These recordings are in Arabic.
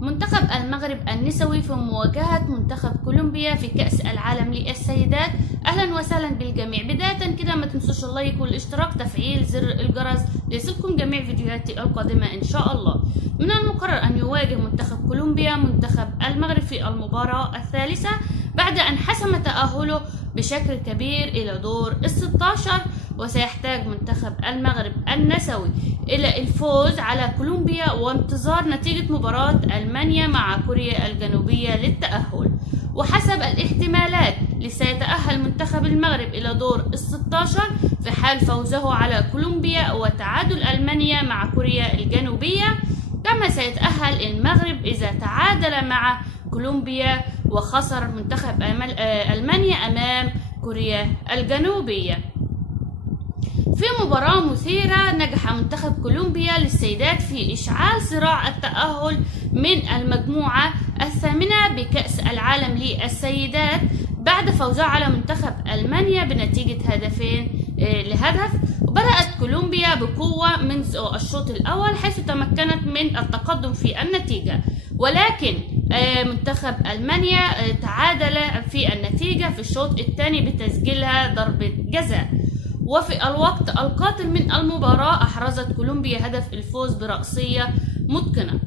منتخب المغرب النسوي في مواجهة منتخب كولومبيا في كأس العالم للسيدات. أهلا وسهلا بالجميع. بداية كده ما تنسوش اللايك والاشتراك تفعيل زر الجرس ليصلكم جميع فيديوهاتي القادمة إن شاء الله. من المقرر أن يواجه منتخب كولومبيا منتخب المغرب في المباراة الثالثة بعد أن حسم تأهله بشكل كبير إلى دور ال16، وسيحتاج منتخب المغرب النسوي إلى الفوز على كولومبيا وانتظار نتيجة مباراة ألمانيا مع كوريا الجنوبية للتأهل. وحسب الاحتمالات سيتأهل منتخب المغرب إلى دور ال16 في حال فوزه على كولومبيا وتعادل ألمانيا مع كوريا الجنوبية، كما سيتأهل المغرب إذا تعادل مع كولومبيا وخسر منتخب ألمانيا أمام كوريا الجنوبية. في مباراة مثيرة نجح منتخب كولومبيا للسيدات في إشعال صراع التأهل من المجموعة الثامنة بكأس العالم للسيدات بعد فوزها على منتخب ألمانيا بنتيجة 2-1. وبدأت كولومبيا بقوة منذ الشوط الأول حيث تمكنت من التقدم في النتيجة، ولكن منتخب ألمانيا تعادل في النتيجة في الشوط الثاني بتسجيلها ضربة جزاء. وفي الوقت القاتل من المباراة أحرزت كولومبيا هدف الفوز برأسية متقنة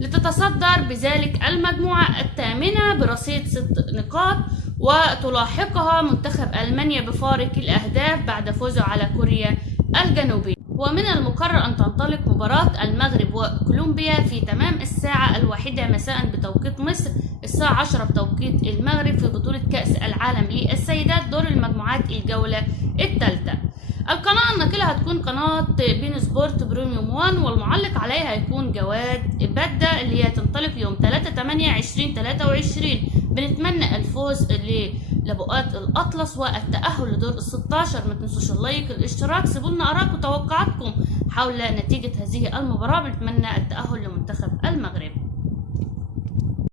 لتتصدر بذلك المجموعة الثامنة برصيد 6 نقاط، وتلاحقها منتخب ألمانيا بفارق الأهداف بعد فوزه على كوريا الجنوبية. ومن المقرر أن تنطلق مباراة المغرب وكولومبيا في تمام الساعة 1 مساء بتوقيت مصر، الساعة 10 بتوقيت المغرب، في بطولة كأس العالم للسيدات دور المجموعات الجولة الثالثة. القناة الناقلة هتكون قناة بين سبورت بريميوم 1، والمعلق عليها هيكون جواد بدة اللي هي تنطلق يوم 3/8/2023. بنتمنى الفوز لبؤات الأطلس والتأهل لدور ال16. ما تنسوش اللايك الاشتراك، سيبوا لنا آراءكم وتوقعاتكم حول نتيجة هذه المباراة. بنتمنى التأهل لمنتخب المغرب.